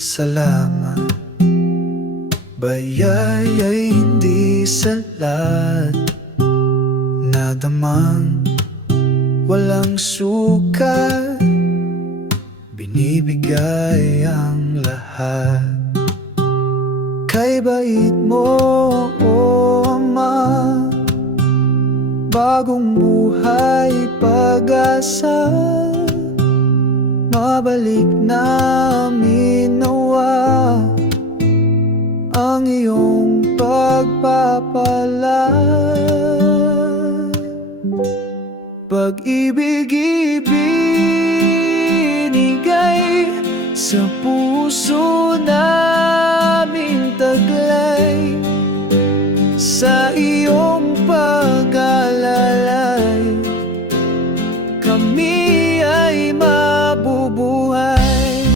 salamat. Bayaya'y hindi salat, nadamang walang sukat, binibigay ang lahat. Kay bait mo, o Ama, bagong buhay, pag-asa, mabalik namin nawa ang iyong pagpapala. Pag-ibig ibinigay sa puso naming taglay, sa iyong